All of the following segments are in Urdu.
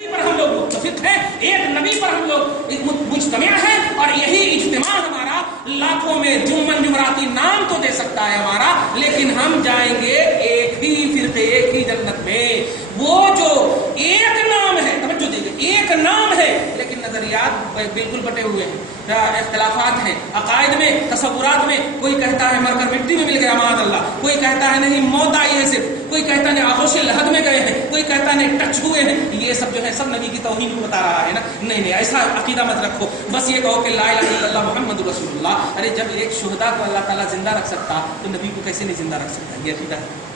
پر ہم لوگ متفق ہیں، ایک نبی پر ہم لوگ مجتمع ہیں، اور یہی اجتماع ہمارا لاکھوں میں جمراتی نام تو دے سکتا ہے ہمارا، لیکن ہم جائیں گے ایک ہی فرقے، ایک ہی جنت میں۔ وہ جو ایک نام ہے، توجہ دیجیے، ایک نام ہے لیکن نظریات بالکل بٹے ہوئے ہیں، اختلافات ہیں عقائد میں، تصورات میں۔ کوئی کہتا ہے مر کر مٹی میں مل گیا معاذ اللہ، کوئی کہتا ہے نہیں موت آئی ہے صرف، کوئی کہتا ہے آغوش لحد میں گئے ہیں، کوئی کہتا ہے ٹچ ہوئے ہیں۔ یہ سب جو ہے سب نبی کی توہین کو بتا رہا ہے نا۔ نہیں نہیں، ایسا عقیدہ مت رکھو، بس یہ کہو کہ لا الہ الا اللہ محمد رسول اللہ۔ ارے جب ایک شہداء کو اللہ تعالیٰ زندہ رکھ سکتا تو نبی کو کیسے نہیں زندہ رکھ سکتا؟ یہ عقیدہ ہے۔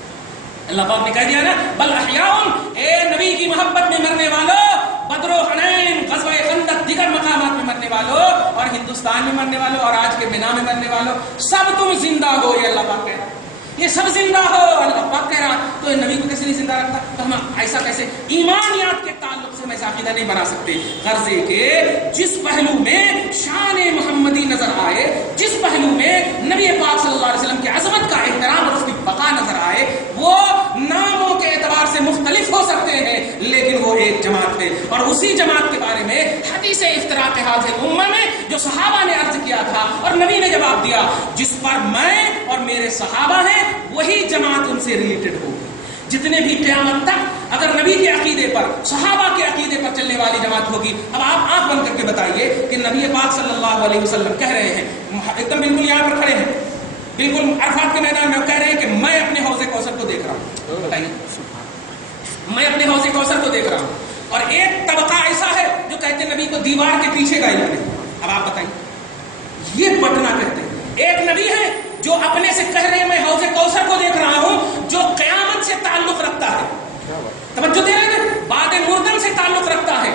اللہ پاک نے کہہ دیا نا بل احیاء، اے نبی کی محبت میں مرنے والوں، بدر و حنین، غزوہ خندق، دیگر مقامات میں مرنے والوں، اور ہندوستان میں مرنے والوں، اور آج کے مینا میں مرنے والوں، سب تم زندہ ہو۔ یہ اللہ پاک کہہ رہا ہے، یہ سب زندہ ہو، اللہ پاک کہہ رہا۔ تو نبی کو کیسے نہیں زندہ رکھتا؟ تو ہم ایسا کیسے ایمانیات کے تعلق سے ہم ایسا عقیدہ نہیں بنا سکتے۔ غرض یہ کہ جس پہلو میں شان محمدی نظر آئے، جس پہلو میں نبی پاک صلی اللہ علیہ وسلم کی عظمت کا احترام اور اس کی بقا نظر آئے، وہ ناموں کے اعتبار سے مختلف ہو سکتے ہیں لیکن وہ ایک جماعت ہے۔ اور اسی جماعت کے بارے میں حدیث افتراق حاضر الامہ میں جو صحابہ نے عرض کیا تھا اور نبی نے جواب دیا، جس پر میں اور میرے صحابہ ہیں وہی جماعت ان سے ریلیٹڈ ہوگی۔ جتنے بھی قیامت تک اگر نبی کے عقیدے پر، صحابہ کے عقیدے پر چلنے والی جماعت ہوگی۔ اب آپ آنکھ بند کر کے بتائیے کہ نبی پاک صلی اللہ علیہ وسلم کہہ رہے ہیں، ایک دم بالکل یہاں پر کھڑے ہیں، بالکل عرفات کے میدان میں کہہ رہے ہیں کہ میں اپنے حوض کوثر کو دیکھ رہا ہوں۔ بتائیے، میں اپنے حوض کوثر کو دیکھ رہا ہوں، اور ایک طبقہ ایسا ہے جو کہتے ہیں نبی کو دیوار کے پیچھے کا علم ہے۔ اب آپ بتائیے، یہ بٹنا کہتے ہیں۔ ایک نبی ہے جو اپنے سے کہہ رہے ہیں میں حوض کوثر کو دیکھ رہا ہوں، جو قیامت سے تعلق رکھتا ہے۔ توجہ دے رہے ہیں، بعد مردن سے تعلق رکھتا ہے۔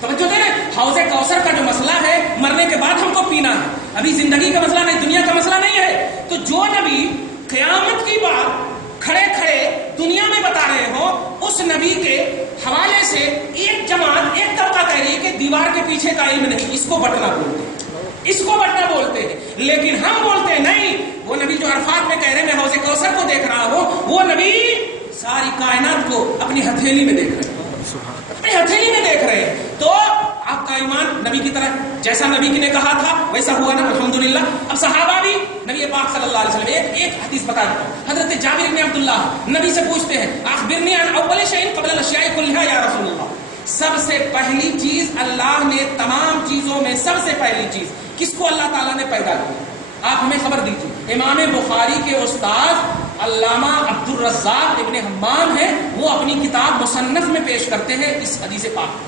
توجہ دے رہے ہیں، حوض کوثر کا جو مسئلہ ہے مرنے کے بعد ہم کو پینا ہے، ابھی زندگی کا مسئلہ نہیں، دنیا کا مسئلہ نہیں ہے۔ تو جو نبی قیامت کی بات کھڑے کھڑے دنیا میں بتا رہے ہو، اس نبی کے حوالے سے ایک جماعت، ایک طبقہ کہہ رہی ہے کہ دیوار کے پیچھے کا علم نہیں، اس کو بٹنا بولتے ہیں، اس کو بٹنا بولتے ہیں۔ لیکن ہم بولتے ہیں نہیں، وہ نبی جو عرفات میں کہہ رہے ہیں میں حوض کوثر کو دیکھ رہا ہوں، وہ نبی ساری کائنات کو اپنی ہتھیلی میں دیکھ رہے ہیں، اپنی ہتھیلی میں دیکھ رہے ہیں۔ تو آپ کا ایمان نبی کی طرح، جیسا نبی نے کہا تھا ویسا ہوا نا، الحمدللہ۔ اب صحابہ بھی نبی پاک صلی اللہ علیہ وسلم، ایک حدیث بتا دیتا ہوں۔ حضرت جابر بن عبداللہ نبی سے پوچھتے ہیں اخبرنی عن اول شیء قبل الاشیاء کلھا یا رسول اللہ، سب سے پہلی چیز اللہ نے تمام چیزوں میں سب سے پہلی چیز کس کو اللہ تعالیٰ نے پیدا کیا؟ آپ ہمیں خبر دیجیے۔ امام بخاری کے استاد علامہ عبد الرزاق ابن حمام ہیں، وہ اپنی کتاب مصنف میں پیش کرتے ہیں اس حدیث پاک۔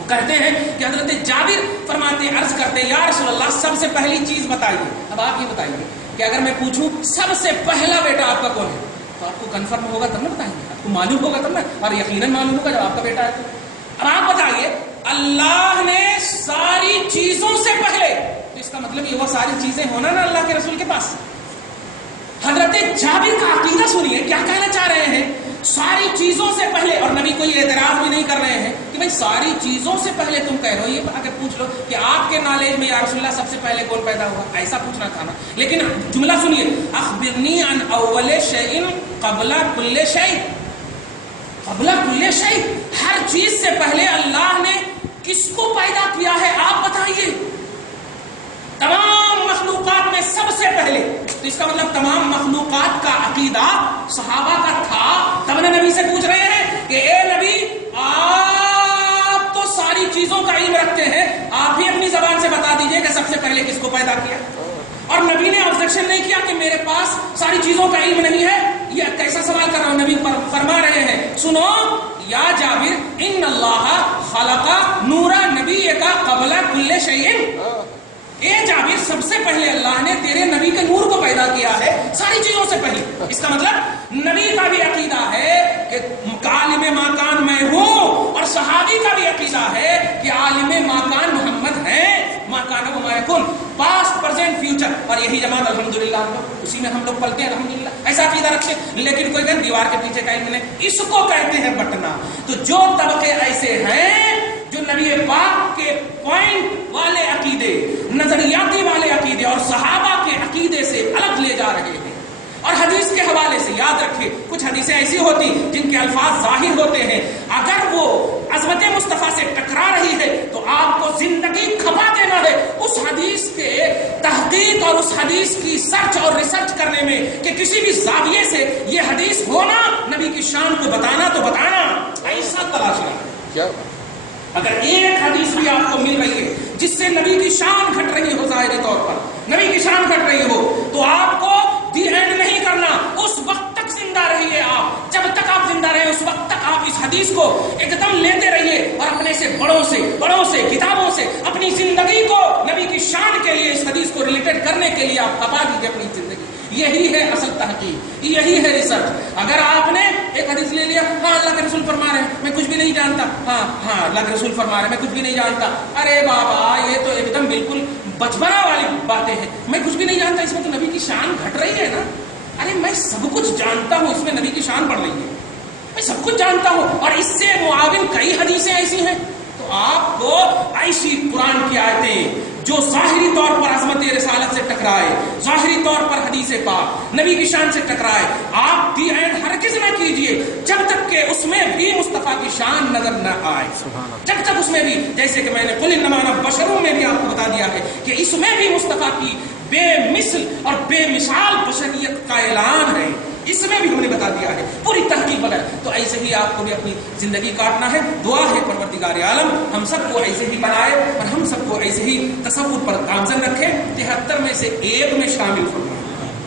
وہ کہتے ہیں کہ حضرت جابر فرماتے ہیں، عرض کرتے ہیں یا رسول اللہ سب سے پہلی چیز بتائیے۔ اب آپ یہ بتائیے کہ اگر میں پوچھوں سب سے پہلا بیٹا آپ کا کون ہے، تو آپ کو کنفرم ہوگا تب نہ بتائیں گے، آپ کو معلوم ہوگا تب نا، اور یقیناً معلوم ہوگا جب آپ کا بیٹا ہے تو۔ اب آپ بتائیے، اللہ نے ساری چیزوں سے پہلے، تو اس کا مطلب یہ ہوا ساری چیزیں ہونا نا اللہ کے رسول کے پاس۔ حضرت جابر کا عقیدہ سنیے کیا کہنا چاہ رہے ہیں، ساری چیزوں سے پہلے، اور نبی کوئی اعتراض بھی نہیں کر رہے ہیں کہ بھائی ساری چیزوں سے پہلے تم کہہ رہے ہو، یہ اگر پوچھ لو کہ آپ کے نالج میں یا رسول اللہ سب سے پہلے کون پیدا ہوا، ایسا پوچھنا تھا نا۔ لیکن جملہ سنیے، اخبرنی عن اول شیء قبل کل شیء، قبل کل شیء، ہر چیز سے پہلے اللہ نے کس کو پیدا کیا ہے آپ بتائیے، تمام مخلوقات میں سب سے پہلے۔ تو اس کا مطلب تمام مخلوقات کا عقیدہ صحابہ کا تھا، تب نے نبی سے پوچھ رہے ہیں کہ اے نبی آپ تو ساری چیزوں کا علم رکھتے ہیں، آپ ہی اپنی زبان سے بتا دیجئے کہ سب سے پہلے کس کو پیدا کیا۔ اور نبی نے آبجیکشن نہیں کیا کہ میرے پاس ساری چیزوں کا علم نہیں ہے، یہ کیسا سوال کر رہا ہوں۔ نبی فرما رہے ہیں سنو یا جابر ان اللہ خلق نور نبی کا قبل کل شیء، اے جابر سب سے پہلے اللہ نے تیرے نبی کے نور کو پیدا کیا ہے ساری چیزوں سے پہلے۔ اس کا مطلب نبی کا بھی عقیدہ ہے کہ عالم ماکان میں ہوں، اور صحابی کا بھی عقیدہ ہے کہ عالم ماکان محمد ہیں، ماکان و مایکن، پاسٹ پریزنٹ فیوچر، اور یہی جماعت الحمدللہ ہم لوگ اسی میں ہم لوگ پلتے ہیں، الحمدللہ ایسا عقیدہ رکھتے ہیں۔ لیکن کوئی کہ دیوار کے پیچھے کا علم نہیں، اس کو کہتے ہیں بٹنا۔ تو جو طبقے ایسے ہیں جو نبی پاک کے پوائنٹ والے عقیدے، نظریاتی والے عقیدے اور صحابہ کے عقیدے سے الگ لے جا رہے ہیں، اور حدیث کے حوالے سے یاد رکھیں کچھ حدیثیں ایسی ہوتی جن کے الفاظ ظاہر ہوتے ہیں، اگر وہ عظمت حدیث کی سرچ اور ریسرچ کرنے میں کہ کسی بھی زاویے سے یہ حدیث ہونا نبی کی شان کو بتانا تو بتانا، ایسا تلاشنا کیا اگر ایک حدیث بھی آپ کو مل رہی ہے جس سے نبی کی شان گھٹ رہی ہو، ظاہری طور پر نبی کی شان گھٹ رہی ہو، تو آپ کو دی اینڈ نہیں کرنا، اس وقت تک زندہ رہیے آپ، جب تک آپ زندہ رہے اس وقت تک آپ اس حدیث کو ایک دم لیتے رہیے اور اپنے سے بڑوں سے کتابوں سے اپنی زندگی کو نبی کی شان کے لیے اس حدیث کو ریلیٹڈ کرنے کے لیے آپ کھپا دیجیے اپنی زندگی۔ یہی ہے اصل تحقیق، یہی ہے ریسرچ۔ اگر آپ نے ایک حدیث لے لیا، ہاں اللہ کے رسول فرما رہے ہیں میں کچھ بھی نہیں جانتا، ہاں اللہ کے رسول فرما رہے ہیں میں کچھ بھی نہیں جانتا، ارے بابا یہ تو ایک دم بالکل بچپنا والی باتیں ہیں، میں کچھ بھی نہیں جانتا، اس میں تو نبی کی شان گھٹ رہی ہے نا۔ ارے میں سب کچھ جانتا ہوں، اس میں نبی کی شان بڑھ رہی ہے، میں سب کچھ جانتا ہوں، اور اس سے معاون کئی حدیثیں ایسی ہیں۔ تو آپ کو ایسی قرآن کی آیتیں جو ظاہری طور پر عظمت رسالت سے ٹکرائے، ظاہری طور پر حدیث پاک نبی کی شان سے ٹکرائے، آپ دی اینڈ ہرگز نہ کیجئے جب تک کہ اس میں بھی مصطفیٰ کی شان نظر نہ آئے، جب تک اس میں بھی، جیسے کہ میں نے قل انما انا بشر میں بھی آپ کو بتا دیا ہے کہ اس میں بھی مصطفیٰ کی بے مثل اور بے مثال بشریت کا اعلان ہے، اس میں بھی ہم نے بتا دیا ہے پوری تحقیق وغیرہ۔ تو ایسے ہی آپ کو بھی اپنی زندگی کاٹنا ہے۔ دعا ہے پروردگار عالم ہم سب کو ایسے ہی بنائے اور ہم سب کو ایسے ہی تصور پر گامزن رکھے، 73 میں سے ایک میں شامل فرمائے۔